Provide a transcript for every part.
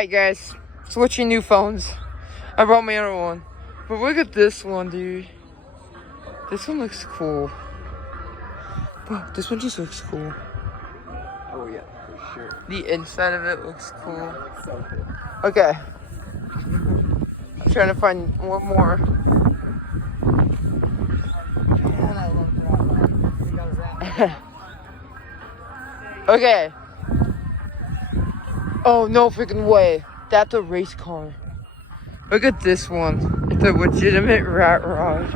Alright guys, switching new phones. I brought my other one. But look at this one, dude. This one looks cool. Bro, this one just looks cool. Oh yeah, for sure. The inside of it looks cool. Okay. I'm trying to find one more. Okay. Oh, no freaking way. That's a race car. Look at this one. It's a legitimate rat rod.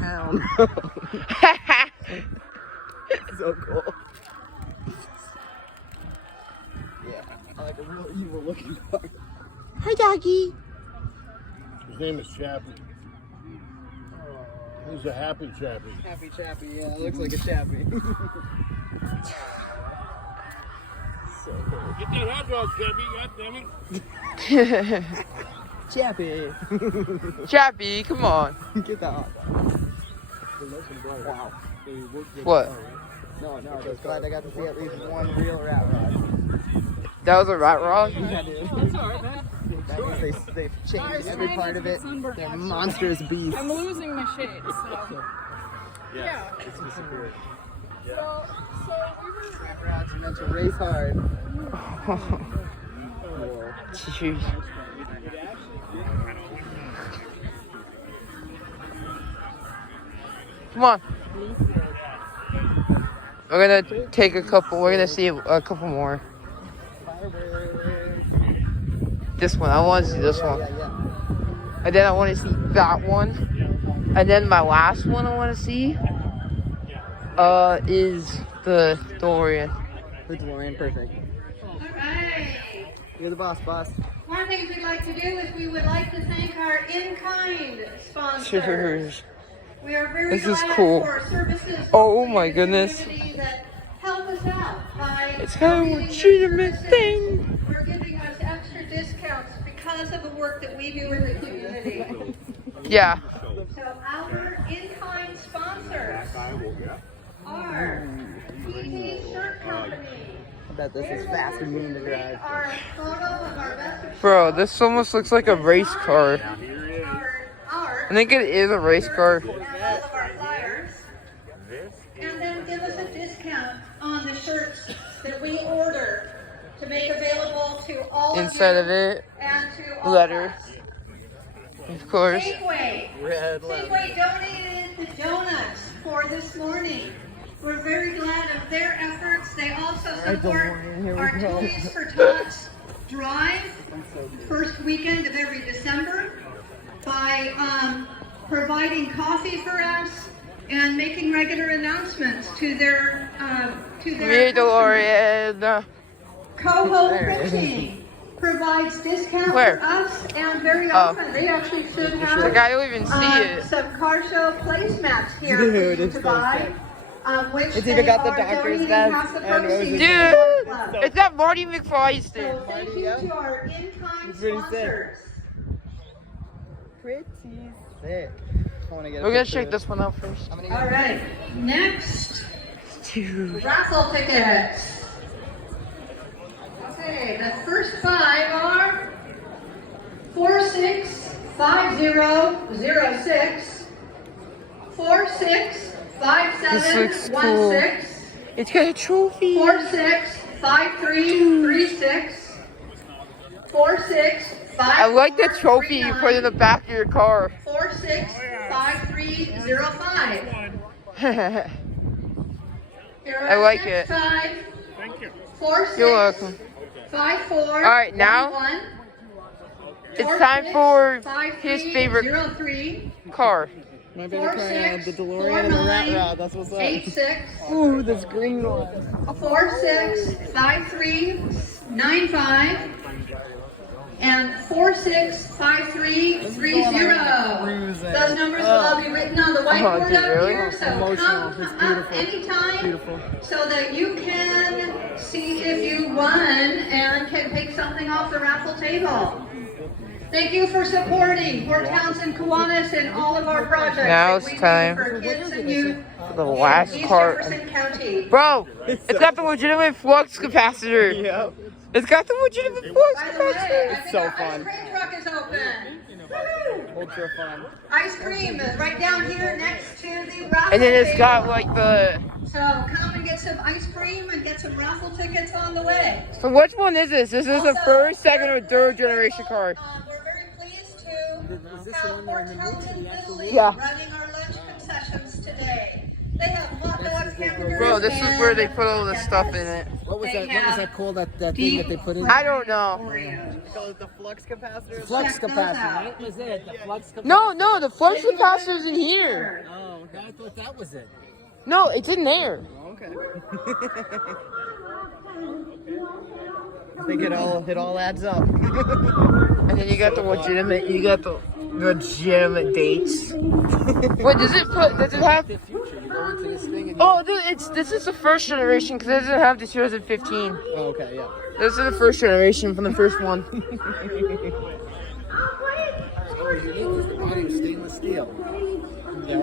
Hell no. So cool. Yeah, I like a real evil looking car. Hi, doggy. His name is Chappie. He's a happy Chappie. Happy Chappie, yeah, it looks like a Chappie. So cool. Get that hot dog, Chappie, goddammit. Chappie. Chappie, come on. Get that hot dog. Wow. What? No, I was glad I got to see at least one real rat rod. That was a rat rod? Yeah, dude. That's alright, man. That means they've changed every part of it. They're monstrous beasts. I'm losing my shades, so. Yeah. It's disappeared. So we were. Rat rods are meant to race hard. Jeez. Come on. We're gonna take a couple. We're gonna see a couple more. This one. I want to see this one. And then I want to see that one. And then my last one I want to see is the DeLorean. The DeLorean, perfect. Alright. You're the boss, boss. One of the things we'd like to do is we would like to thank our in-kind sponsors. Cheers. We are very This is glad cool. for services Oh for my the goodness. community that help us out by It's kind of a donating legitimate services. thing. We're giving us extra discounts because of the work that we do in the community. Yeah. So our in-kind sponsors are PT Shirt Company. I bet this is fast and mean to drive. Our photo of our best of Bro, this almost looks like a race car. our art. I think it is a race car. And all of our flyers, and then give us a discount on the shirts that we order to make available to all Inside of of you it, and to all letter. of us. Of course. Safeway. Red leather. Safeway donated the donuts for this morning. We're very glad of their efforts. They also support our Toys for Tots drive, first weekend of every December, by providing coffee for us and making regular announcements to their Me, customers. DeLorean. Coho Printing provides discounts Where? for us, and very Oh. often they actually should have Like, I don't even see it. some car show placemats here Dude, for you it's to so buy. sick. Which It's they even got the are doctor's donating vest half the and roses. proceeds Dude, to the club. it's that Marty McFly So thing. thank you to our in-kind It's pretty sick. sponsors. Pretty sick. I want to get a We're gonna picture check of this one out first. I'm gonna All get right, next, Dude. raffle tickets. Okay, the first five are 465006, 465716, It's got a trophy. 465336, 465339. I like the trophy you put in the back of your car. 465305. Here are I like the next it. five. Thank you. 46 You're welcome. 54. All right, now 11, It's time for 46 his favorite 53 car. my favorite car, 46 the DeLorean and the rat rod. That's what's up. 86 Ooh, this green one. 465395 and 465330. Those numbers will all be written on the whiteboard dude, up really? here, so Emotional. come It's up beautiful. anytime Beautiful. so that you can see if you won and can pick something off the raffle table. Thank you for supporting Port Townsend, Kiwanis, and all of our projects Now that it's we do time. for kids and youth the last East part. Jefferson County. Bro, it's got the legitimate flux capacitor. Yep. It's got the legitimate flux By the way, I capacitor. think so our fun. ice cream truck is open. Woo! Ultra fun. Ice cream is right down here next to the raffle And then it's table. got like the. So come and get some ice cream and get some raffle tickets on the way. So which one is this? Is this the Also, first, second, or third generation car? We're very pleased to Was this the have one where in the movie, Townsend the actual Italy Yeah. running our lunch concessions today. They have hot dogs, hamburgers, Bro, this is and where they put all the stuff in it. What was They that? What was have that called? That thing that they put in? I don't know. Oreos. Call it the flux capacitor. Check Flux those capacitor. out. Right? Was it the flux capacitor? No, the flux capacitor's in here. Oh, okay. I thought that was it. No, it's in there. Okay. I think it all adds up. And then you got the legitimate dates. Wait, does it have? The future. You go into this thing and Oh, this is the first generation because it doesn't have the 2015. oh, okay, yeah. This is the first generation from the first one. Oh, unique is the body of stainless steel. Yeah.